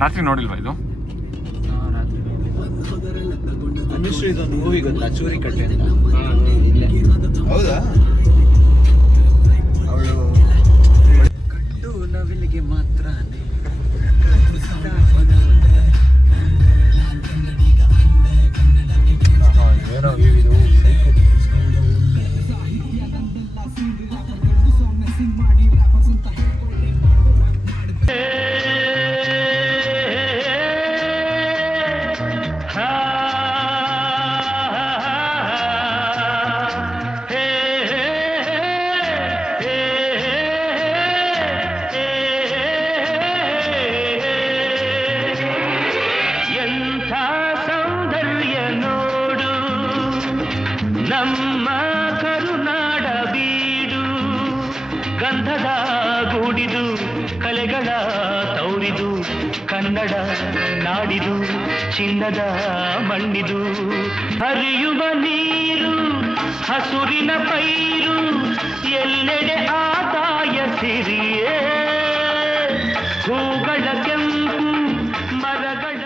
ರಾತ್ರಿ ನೋಡಿಲ್ವಾ ಇದು? ಅನುಶ್ರೀ ಇದೊಂದು ಮೂವಿ ಗೊತ್ತಾ? ಚೂರಿ ಕಟ್ಟೆ ಅಂತ. ಹೌದಾ? ಅವಳು ಕಟ್ಟು ನವಿಲಿಗೆ ಮಾತ್ರ ಏನೋ ಇದು. ಕನ್ನಡ ನಾಡಿದು, ಚಿನ್ನದ ಮಣ್ಣಿದು. ಹರಿಯುವ ನೀರು, ಹಸುರಿನ ಪೈರು, ಎಲ್ಲೆಡೆ ಆದಾಯ ಸಿರಿಯೇ. ಹೂಗಳ ಕೆಂಪು, ಮರಗಳ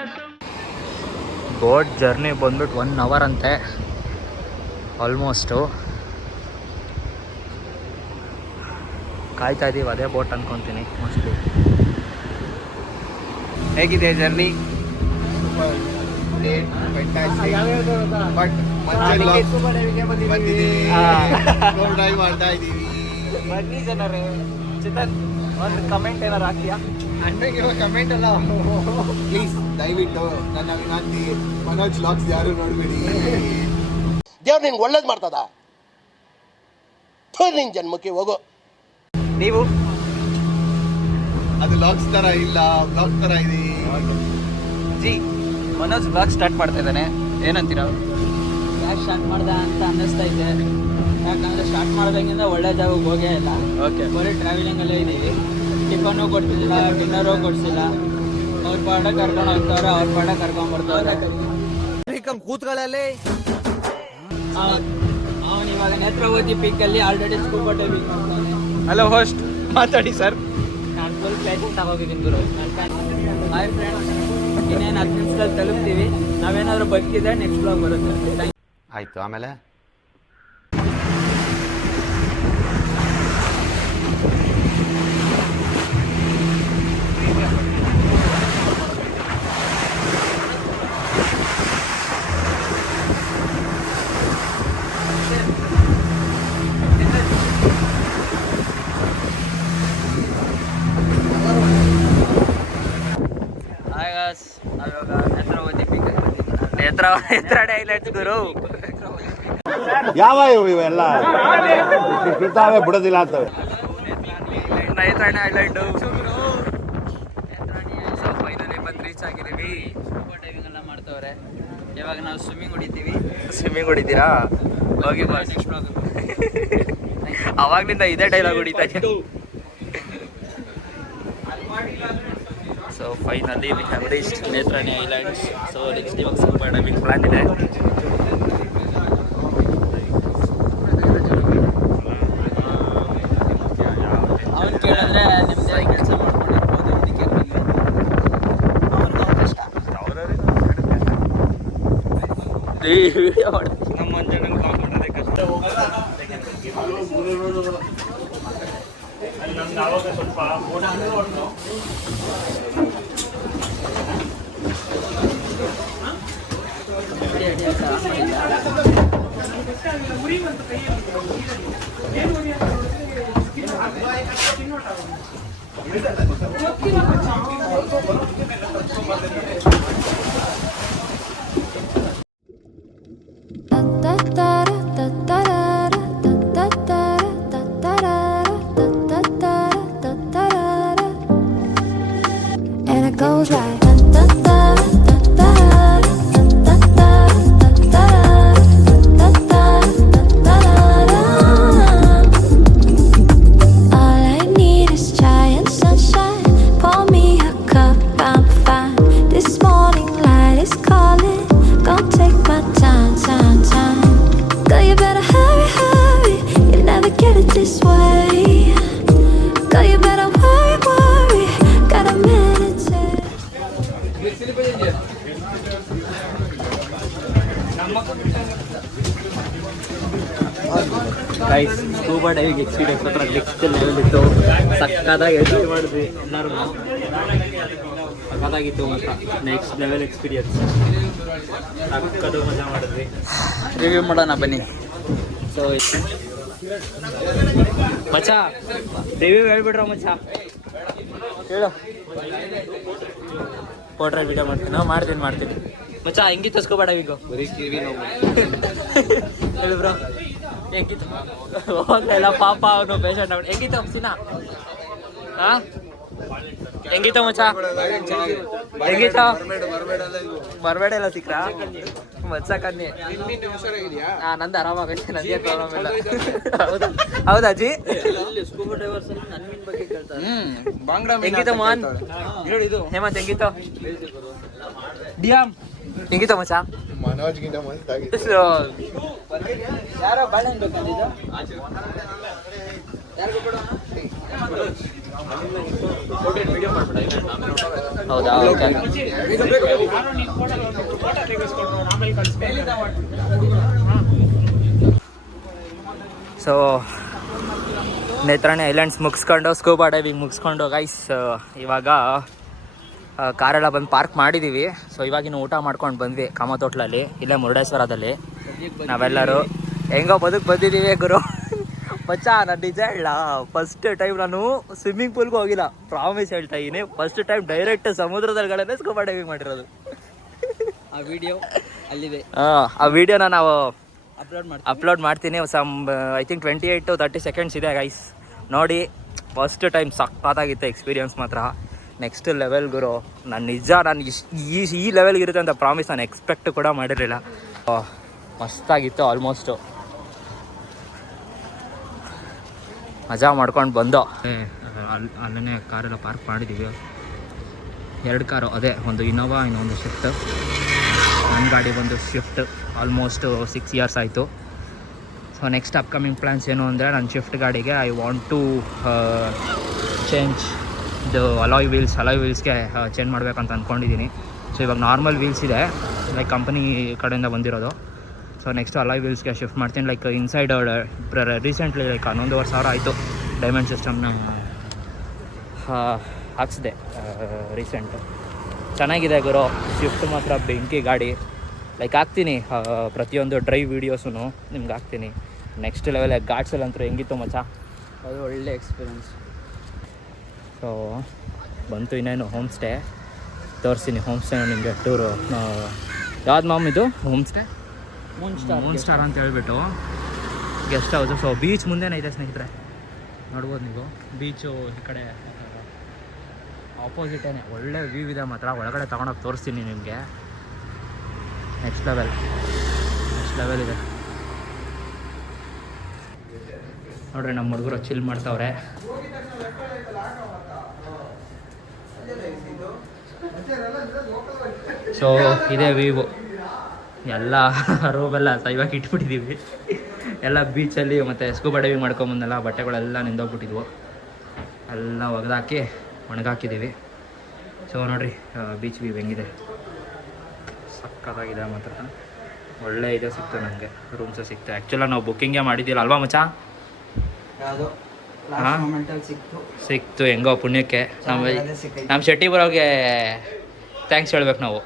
ಬೋಟ್ ಜರ್ನಿ ಬಂದ್ಬಿಟ್ಟು ಒನ್ ಅವರ್ ಅಂತೆ. ಆಲ್ಮೋಸ್ಟು ಕಾಯ್ತಾ ಇದ್ದೀವಿ ಅದೇ ಬೋಟ್ ಅನ್ಕೊತೀನಿ ಮೋಸ್ಟ್ಲಿ ಹೇಗಿದೆ ಜರ್ನಿ? ಬಟ್ ಡ್ರೈವ್ ಮಾಡ್ತಾ ಇದ್ದೀವಿ. ಬನ್ನಿ ಜನರೇ. ಚಿತನ್ ಒಂದು ಕಮೆಂಟ್ ಏನಾರು ಹಾಕ್ತೀಯಾ? ಇರೋ ಕಮೆಂಟ್ ಅಲ್ಲ. ಪ್ಲೀಸ್ ದಯವಿಟ್ಟು ನನ್ನ ವಿನಂತಿ ಮನೋಜ್ ಲಾಕ್ಸ್ ಯಾರು ನೋಡ್ಬೇಡಿ. ದೇವ್ರು ನಿನ್ಗೆ ಒಳ್ಳೇದು ಮಾಡ್ತದ? ನಿನ್ ಜನ್ಮಕ್ಕೆ ಹೋಗು. ನೀವು ಅದು ಲಾಕ್ಸ್ ತರ ಇಲ್ಲ ಬ್ಲಾಗ್ ತರ ಇದೆ. ಜಿ ಮನೋಜ್ ಬ್ಲಾಗ್ ಸ್ಟಾರ್ಟ್ ಮಾಡ್ತಾ ಇದ್ದಾನೆ. ಏನಂತೀರಾ? ಯಾಕೆ ಸ್ಟಾರ್ಟ್ ಮಾಡ್ದ ಅಂತ ಅನ್ನಿಸ್ತಾ ಇದೆ. ಯಾಕಂದ್ರೆ ಸ್ಟಾರ್ಟ್ ಮಾಡ್ದಂಗಿಂದ ಒಳ್ಳೆ ಜಾಗಕ್ಕೆ ಹೋಗೇ ಇಲ್ಲ. ಓಕೆ ಬರೀ ಟ್ರಾವೆಲಿಂಗಲ್ಲೇ ಇದ್ದೀವಿ ಟಿಫನ್ನು ಕೊಡ್ತಿಲ್ಲ ಡಿನ್ನರು ಕೊಡ್ಸಿಲ್ಲ. ಅವ್ರ ಪಾಡ ಕರ್ಕೊಂಡು ಹೋಗ್ತಾವ್ರೆ ಅವ್ರ ಪಾಡ ಕರ್ಕೊಂಡ್ ಬರ್ತಾವ್ರೆ. ಕೂತ್ಗಳಲ್ಲಿ ಅವನು ಇವಾಗ ನೇತ್ರಾವತಿ ಅಲ್ಲಿ ಆಲ್ರೆಡಿ ಸ್ಕೂಲ್ ಕೊಟ್ಟೆ ಹಲೋ ಹೋಸ್ಟ್ ಮಾತಾಡಿ ಸರ್ ಫುಲ್ ಪ್ಲೇಸಿಂಗ್ ತಗೋಗಿದ್ದೀನಿ ಗುರು ಹಾಯ್ ಫ್ರೆಂಡ್ಸ್ ಇನ್ನೇನು ಹತ್ತು ನಿಮಿಷದಲ್ಲಿ ತಲುಪ್ತೀವಿ. ನಾವೇನಾದರೂ ಬದುಕಿದ್ರೆ ನೆಕ್ಸ್ಟ್ ಬ್ಲಾಗ್ ಬರುತ್ತೆ. ಆಯ್ತು, ಆಮೇಲೆ ಹಾಯ್ ಗಾಸ್ ನಾವಿವಾಗ ನೇತ್ರಾವತಿ ಪೀಕಲ್ಲಿ ನೇತ್ರಾಡೆ ಹೈಲೈಟ್ಸ್ ಗುರು. ಯಾವ ಇವು ಇವೆಲ್ಲ? ಬಿಡ್ತಾವೆ ಬಿಡೋದಿಲ್ಲ ಅಂತವೆ ನೇತ್ರಾಡೆ ಹೈಲೈಟು ಸೊ ಫೈನಲಿ ಬಂದು ರೀಚ್ ಆಗಿದ್ದೀವಿ. ಡೈವಿಂಗ್ ಎಲ್ಲ ಮಾಡ್ತವ್ರೆ. ಇವಾಗ ನಾವು ಸ್ವಿಮ್ಮಿಂಗ್ ಹೊಡಿತೀವಿ. ಸ್ವಿಮ್ಮಿಂಗ್ ಹೊಡಿತೀರಾ? ಹೋಗಿ ಬ್ಲಾಗ್ ಅವಾಗ್ಲಿಂದ ಇದೇ ಡೈಲಾಗ್ ಹೊಡಿತಾ ಇದೆ so finally we have reach Netrani islands so next ಇವಾಗ ಸ್ವಲ್ಪ ನಮಗೆ ಪ್ಲ್ಯಾನ್ ಇದೆ ಅವನ್ goes right. ಡೈವಿಂಗ್ ಎಕ್ಸ್ಪೀರಿಯನ್ಸ್ ಹತ್ರ ನೆಕ್ಸ್ಟ್ ಲೆವೆಲ್ ಇತ್ತು. ಸಕ್ಕದಾಗಿ ಎಂಜಾಯ್ ಮಾಡಿದ್ವಿ ಎಲ್ಲರೂ ಸಕ್ಕದಾಗಿತ್ತು ಅಂತ ನೆಕ್ಸ್ಟ್ ಲೆವೆಲ್ ಎಕ್ಸ್ಪೀರಿಯನ್ಸ್ ಸಕ್ಕದು ಮಜಾ ಮಾಡಿದ್ವಿ. ರಿವ್ಯೂ ಮಾಡೋಣ ಬನ್ನಿ. ಸೊ ಮಚ್ಚ ರಿವ್ಯೂ ಹೇಳ್ಬಿಡ್ರ ಮಚ್ಚ. ಹೇಳು. ಫೋಟ್ರೆ ವಿಡಿಯೋ ಮಾಡ್ತೀನಿ. ನಾವು ಮಾಡ್ತೀನಿ ಮಾಡ್ತೀನಿ. ಮಚ್ಚ ಹೆಂಗಿತ್ತು ಸ್ಕೂಬಾ ಡೈವಿಂಗು ಹೇಳು ಬ್ರೋ ಹೆಂಗಿತ್ತು? ಹೋಗ್ಲಿಲ್ಲ ಪಾಪ ಅವನು ಪೇಷಂಟ್ Eh gitu sina. ಹಾ? ಹೆಂಗಿತ್ತು ಮಚ್ಚ? ಹೆಂಗಿತ್ತು? ಬರಬೇಡ ಎಲ್ಲ ಸಿಕ್ರಾ ಮಚ್ಚ ಹಾ, ನಂದು ಪ್ರಾಬ್ಲಮ್ ಇಲ್ಲ. ಹೌದಾ? ಹೌದಾ ಅಜ್ಜಿ? ಹೇಮಂತ್ ಹೆಂಗಿತ್ತು? ಡಿಯಾಮ್. ಹೆಂಗಿತ್ತು ಮಚ್ಚ ಮನೋಜ್ಗಿಂತ ಮಸ್ತ್ ಆಗಿತ್ತು ಸೊ ಯಾರೋ ಬಾಳೆಹಣ್ಣು ಬೇಕಂದಿದ್ದು ಹೌದಾ? ಓಕೆ. ಸೊ ನೇತ್ರಾಣಿ ಐಲ್ಯಾಂಡ್ಸ್ ಮುಗಿಸ್ಕೊಂಡು ಸ್ಕೂಬಾ ಡೈವಿಂಗ್ ಮುಗಿಸ್ಕೊಂಡು ಗೈಸ್ ಇವಾಗ ಕಾರೆಲ್ಲ ಬಂದು ಪಾರ್ಕ್ ಮಾಡಿದ್ದೀವಿ ಸೊ ಇವಾಗಿನ ಊಟ ಮಾಡ್ಕೊಂಡು ಬಂದ್ವಿ ಕಾಮತೋಟ್ಲಲ್ಲಿ ಇಲ್ಲೇ ಮುರುಡೇಶ್ವರದಲ್ಲಿ. ನಾವೆಲ್ಲರೂ ಹೆಂಗೋ ಬದುಕು ಬಂದಿದ್ದೀವಿ ಗುರು. ಮಚ್ಚ ನಾನು ನಿಜ ಹೇಳ ಫಸ್ಟ್ ಟೈಮ್ ನಾನು ಸ್ವಿಮ್ಮಿಂಗ್ ಪೂಲ್ಗೂ ಹೋಗಿಲ್ಲ. ಪ್ರಾಮಿಸ್ ಹೇಳ್ತಾ ಇದ್ದೀನಿ ಫಸ್ಟ್ ಟೈಮ್ ಡೈರೆಕ್ಟ್ ಸಮುದ್ರದಲ್ಲಿ ಸ್ಕೂಬಾ ಡೈವಿಂಗ್ ಮಾಡಿರೋದು. ಆ ವಿಡಿಯೋ ಅಲ್ಲಿದೆ. ಆ ವಿಡಿಯೋನ ನಾವು ಅಪ್ಲೋಡ್ ಮಾಡಿ ಅಪ್ಲೋಡ್ ಮಾಡ್ತೀನಿ. Some I think twenty eight to thirty seconds ಇದೆ ಗೈಸ್ ನೋಡಿ ಫಸ್ಟ್ ಟೈಮ್ ಸಖತ್ತಾಗಿತ್ತು ಎಕ್ಸ್ಪೀರಿಯನ್ಸ್ ಮಾತ್ರ. ನೆಕ್ಸ್ಟ್ ಲೆವೆಲ್ ಗುರು ನಾನು ನಿಜ ನಾನು ಇಶ್ ಈ ಈ ಲೆವೆಲ್ಗೆ ಇರುತ್ತೆ ಅಂತ ಪ್ರಾಮಿಸ್ ನಾನು ಎಕ್ಸ್ಪೆಕ್ಟ್ ಕೂಡ ಮಾಡಿರಲಿಲ್ಲ. ಮಸ್ತಾಗಿತ್ತು ಆಲ್ಮೋಸ್ಟು ಮಜಾ ಮಾಡ್ಕೊಂಡು ಬಂದೋ. ಅಲ್ಲಿ ಅಲ್ಲೇ ಕಾರೆಲ್ಲ ಪಾರ್ಕ್ ಮಾಡಿದ್ದೀವಿ ಎರಡು ಕಾರು ಅದೇ ಒಂದು ಇನೋವಾ ಇನ್ನೊಂದು ಶಿಫ್ಟ್ ನನ್ನ ಗಾಡಿ ಬಂದು ಶಿಫ್ಟ್ ಆಲ್ಮೋಸ್ಟ್ ಸಿಕ್ಸ್ ಇಯರ್ಸ್ ಆಯಿತು. ಸೊ ನೆಕ್ಸ್ಟ್ ಅಪ್ಕಮಿಂಗ್ ಪ್ಲ್ಯಾನ್ಸ್ ಏನು ಅಂದರೆ ನನ್ನ ಶಿಫ್ಟ್ ಗಾಡಿಗೆ ಐ ವಾಂಟ್ ಟು ಚೇಂಜ್ ಇದು ಅಲಾಯ್ ವೀಲ್ಸ್ ಅಲಾಯ್ ವೀಲ್ಸ್ಗೆ ಚೇಂಜ್ ಮಾಡಬೇಕಂತ ಅಂದ್ಕೊಂಡಿದ್ದೀನಿ ಸೊ ಇವಾಗ ನಾರ್ಮಲ್ ವೀಲ್ಸ್ ಇದೆ ಲೈಕ್ ಕಂಪನಿ ಕಡೆಯಿಂದ ಬಂದಿರೋದು. ಸೊ ನೆಕ್ಸ್ಟ್ ಅಲಾಯ್ ವೀಲ್ಸ್ಗೆ ಶಿಫ್ಟ್ ಮಾಡ್ತೀನಿ. ಲೈಕ್ ಇನ್ಸೈಡ್ ರೀಸೆಂಟ್ಲಿ ಲೈಕ್ ಹನ್ನೊಂದುವರೆ ಸಾವಿರ ಆಯಿತು ಡೈಮಂಡ್ ಸಿಸ್ಟಮ್ನ ಹಾಕ್ಸಿದೆ ರೀಸೆಂಟು ಚೆನ್ನಾಗಿದೆ ಗುರು. ಶಿಫ್ಟ್ ಮಾತ್ರ ಬೆಂಕಿ ಗಾಡಿ. ಲೈಕ್ ಹಾಕ್ತೀನಿ ಪ್ರತಿಯೊಂದು ಡ್ರೈವ್ ವೀಡಿಯೋಸೂ ನಿಮ್ಗೆ ಹಾಕ್ತೀನಿ. ನೆಕ್ಸ್ಟ್ ಲೆವೆಲ್ ಘಾಟ್ಸಲ್ಲಿ ಅಂತೂ ಹೆಂಗಿತ್ತು ಮಚ್ಚ? ಅದು ಒಳ್ಳೆ ಎಕ್ಸ್ಪೀರಿಯನ್ಸ್ ಸೊ ಬಂತು ಇನ್ನೇನು ಹೋಮ್ ಸ್ಟೇ ತೋರಿಸ್ತೀನಿ ಹೋಮ್ ಸ್ಟೇ ನಿಮಗೆ ಟೂರು ಯಾವ್ದು ಮಾಮ್ ಇದು? Home stay moon star moon star ಅಂತ ಹೇಳ್ಬಿಟ್ಟು ಗೆಸ್ಟ್ ಹೌದು ಸೊ ಬೀಚ್ ಮುಂದೆನೇ ಇದೆ ಸ್ನೇಹಿತರೆ? ನೋಡ್ಬೋದು ನೀವು. ಬೀಚು ಈ ಕಡೆ ಆಪೋಸಿಟೇನೆ ಒಳ್ಳೆ ವ್ಯೂ ಇದೆ ಮಾತ್ರ. ಒಳಗಡೆ ತಗೊಂಡೋಗಿ ತೋರಿಸ್ತೀನಿ ನಿಮಗೆ. ನೆಕ್ಸ್ಟ್ ಲೆವೆಲ್ ನೆಕ್ಸ್ಟ್ ಲೆವೆಲ್ ಇದೆ. ನೋಡ್ರಿ ನಮ್ಮ ಹುಡುಗರು ಚಿಲ್ ಮಾಡ್ತಾವ್ರೆ. ಸೊ ಇದೇ ವ್ಯೂ ಎಲ್ಲ ರೂಮೆಲ್ಲ ಸೈವಾಗಿ ಇಟ್ಬಿಟ್ಟಿದ್ದೀವಿ ಎಲ್ಲ ಬೀಚಲ್ಲಿ ಮತ್ತು ಸ್ಕೂಬಾ ಡೈವಿಂಗ್ ಮಾಡ್ಕೊಂಬಂದೆಲ್ಲ ಬಟ್ಟೆಗಳೆಲ್ಲ ನಿಂದೋಗ್ಬಿಟ್ಟಿದ್ವು. ಎಲ್ಲ ಒಗೆದಾಕಿ ಒಣಗಾಕಿದ್ದೀವಿ. ಸೊ ನೋಡಿರಿ ಬೀಚ್ ವ್ಯೂ ಹೆಂಗಿದೆ? ಸಕ್ಕತ್ತಾಗಿದೆ ಮಾತ್ರ. ಒಳ್ಳೆ ಇದೆ ಸಿಕ್ತು ನನಗೆ ರೂಮ್ಸ ಸಿಕ್ತು. ಆ್ಯಕ್ಚುಲಾಗಿ ನಾವು ಬುಕ್ಕಿಂಗೇ ಮಾಡಿದ್ದೀವಿ ಅಲ್ವಾ ಮಚ್ಚ? ಹಾ? ಸಿಕ್ತು. ಹೆಂಗೋ ಪುಣ್ಯಕ್ಕೆ. ನಮ್ಮ ನಮ್ಮ ಶೆಟ್ಟಿ ಬರೋಗೆ ಥ್ಯಾಂಕ್ಸ್ ಹೇಳ್ಬೇಕು ನಾವು.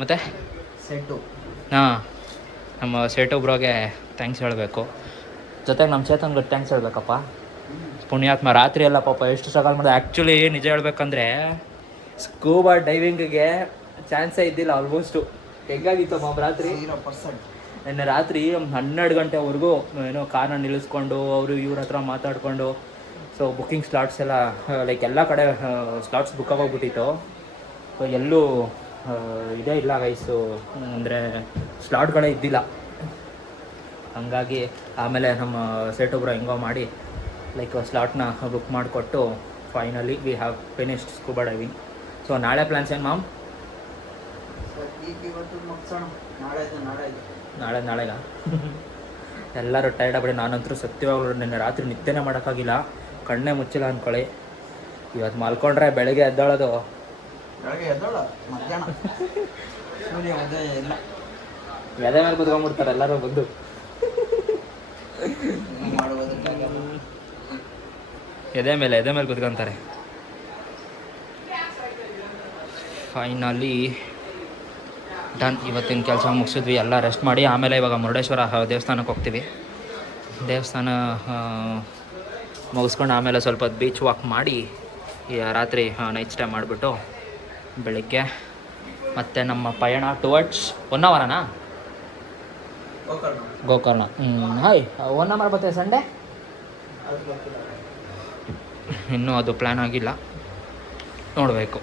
ಮತ್ತೆ? ಶೆಟ್ಟಿ ಹಾಂ ನಮ್ಮ ಸೇಟು ಬ್ರೋಗೆ ಥ್ಯಾಂಕ್ಸ್ ಹೇಳಬೇಕು. ಜೊತೆಗೆ ನಮ್ಮ ಚೇತನ್ಗೆ ಥ್ಯಾಂಕ್ಸ್ ಹೇಳ್ಬೇಕಪ್ಪ. ಪುಣ್ಯಾತ್ಮ ರಾತ್ರಿ ಎಲ್ಲ ಪಾಪ ಎಷ್ಟು ಸಕಾಲ ಮಾಡಿದೆ ಆ್ಯಕ್ಚುಲಿ ನಿಜ ಹೇಳ್ಬೇಕಂದ್ರೆ ಸ್ಕೂಬಾ ಡೈವಿಂಗಿಗೆ ಚಾನ್ಸೇ ಇದ್ದಿಲ್ಲ ಆಲ್ಮೋಸ್ಟು ಹೆಂಗಾಗಿತ್ತು ಮಾಮ್ ರಾತ್ರಿ? ನಿನ್ನೆ ರಾತ್ರಿ ಒಂದು ಹನ್ನೆರಡು ಗಂಟೆವರೆಗೂ ಏನೋ ಕಾರ್ನ ನಿಲ್ಲಿಸ್ಕೊಂಡು ಅವರು ಇವ್ರ ಹತ್ರ ಮಾತಾಡಿಕೊಂಡು ಸೊ ಬುಕ್ಕಿಂಗ್ ಸ್ಲಾಟ್ಸ್ ಎಲ್ಲ ಲೈಕ್ ಎಲ್ಲ ಕಡೆ ಸ್ಲಾಟ್ಸ್ ಬುಕ್ ಆಗೋಗ್ಬಿಟ್ಟಿತ್ತು. ಸೊ ಎಲ್ಲೂ ಇದೇ ಇಲ್ಲ ಗೈಸು ಅಂದರೆ ಸ್ಲಾಟ್ಗಳೇ ಇದ್ದಿಲ್ಲ. ಹಂಗಾಗಿ ಆಮೇಲೆ ನಮ್ಮ ಸೇಟೊಬ್ರು ಹೆಂಗೋ ಮಾಡಿ ಲೈಕ್ ಸ್ಲಾಟ್ನ ಬುಕ್ ಮಾಡಿಕೊಟ್ಟು finally we have finished scuba diving so ನಾಳೆ ಪ್ಲ್ಯಾನ್ಸ್ ಏನು ಮುಗ್ಸೋಣ. ನಾಳೆ ನಾಳೆಗ? ಎಲ್ಲರೂ ಟೈರ್ಡ್ ಆಗ್ಬಿಡಿ. ನಾನಂತರೂ ಸತ್ಯವಾಗ್ಲೂ ನಿನ್ನೆ ರಾತ್ರಿ ನಿತ್ಯನೇ ಮಾಡೋಕ್ಕಾಗಿಲ್ಲ. ಕಣ್ಣೇ ಮುಚ್ಚಿಲ್ಲ ಅಂದ್ಕೊಳ್ಳಿ ಇವತ್ತು ಮಲ್ಕೊಂಡ್ರೆ ಬೆಳಗ್ಗೆ ಎದ್ದೋಳೋದು. ಎದೆ ಮೇಲೆ ಕುತ್ಕೊಂಡ್ಬಿಡ್ತಾರೆ ಎಲ್ಲರೂ ಬಂದು. ಎದೆ ಮೇಲೆ ಎದೆ ಮೇಲೆ ಕುತ್ಕೊಂತಾರೆ. ಫೈನಲಿ ಡನ್ ಇವತ್ತಿನ ಕೆಲಸ ಮುಗಿಸಿದ್ವಿ. ಎಲ್ಲ ರೆಸ್ಟ್ ಮಾಡಿ ಆಮೇಲೆ ಇವಾಗ ಮುರುಡೇಶ್ವರ ದೇವಸ್ಥಾನಕ್ಕೆ ಹೋಗ್ತೀವಿ. ದೇವಸ್ಥಾನ ಮುಗಿಸ್ಕೊಂಡು ಆಮೇಲೆ ಸ್ವಲ್ಪ ಬೀಚ್ ವಾಕ್ ಮಾಡಿ ಈ ರಾತ್ರಿ ನೈಟ್ ಸ್ಟೇ ಮಾಡಿಬಿಟ್ಟು ಬೆಳಿಗ್ಗೆ ಮತ್ತು ನಮ್ಮ ಪಯಣ ಟುವರ್ಡ್ಸ್ ಒನ್ ಅವರನಾ ಗೋಕರ್ಣ. ಹ್ಞೂ ಹಾಯ್ ಒನ್ ಅವರ್ ಬರ್ತೇವೆ ಸಂಡೇ? ಇನ್ನೂ ಅದು ಪ್ಲ್ಯಾನ್ ಆಗಿಲ್ಲ. ನೋಡಬೇಕು.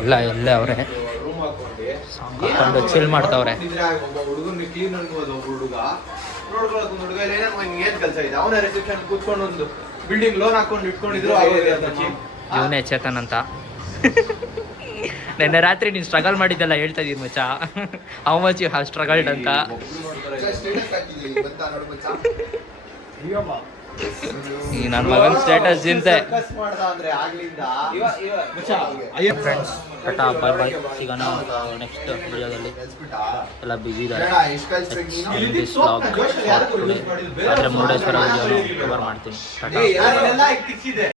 ಇಲ್ಲ ಇಲ್ಲೇ ಅವರೇ. ಚಿಲ್ ಮಾಡ್ತಾವ್ರೆ ಒಬ್ಬ ಹುಡುಗನ ಕ್ಲೀನ್ ಅನ್ಬೋದು ಹುಡುಗ ನೋಡ್ಕೊಳಕ್ ಹುಡುಗ ಏನ್ ಕೆಲಸ ಇದೆ ಅವನ ರಿಸೆಪ್ಷನ್ ಕೂತ್ಕೊಂಡು ಒಂದು ಬಿಲ್ಡಿಂಗ್ ಲೋನ್ ಹಾಕೊಂಡು ಇಟ್ಕೊಂಡಿದ್ರು ಆಗೋಗಿದೆ ಅಂತ ಇವನೇ ಚೇತನ್ ಅಂತ. ನಿನ್ನೆ ರಾತ್ರಿ ನೀನು ಸ್ಟ್ರಗಲ್ ಮಾಡಿದ್ದೆಲ್ಲ ಹೇಳ್ತಾ ಇದೀನಿ ಮಚ್ಚ. How much you have struggled ಅಂತ. ಈ ನನ್ನ ಮಗನ ಸ್ಟೇಟಸ್ ಚಿಂತೆ. ಫ್ರೆಂಡ್ಸ್ ಟಾಟಾ ಬಾಯ್ ಬಾಯ್ ಸಿಗೋಣ ನೆಕ್ಸ್ಟ್ ವಿಡಿಯೋದಲ್ಲಿ ಎಲ್ಲ ಬ್ಯುಸಿ ಇದ್ದಾರೆ. ಆದರೆ ಮುರುಡೇಶ್ವರ ವಿಡಿಯೋನ ಕವರ್ ಮಾಡ್ತೀನಿ. ಟಾಟಾ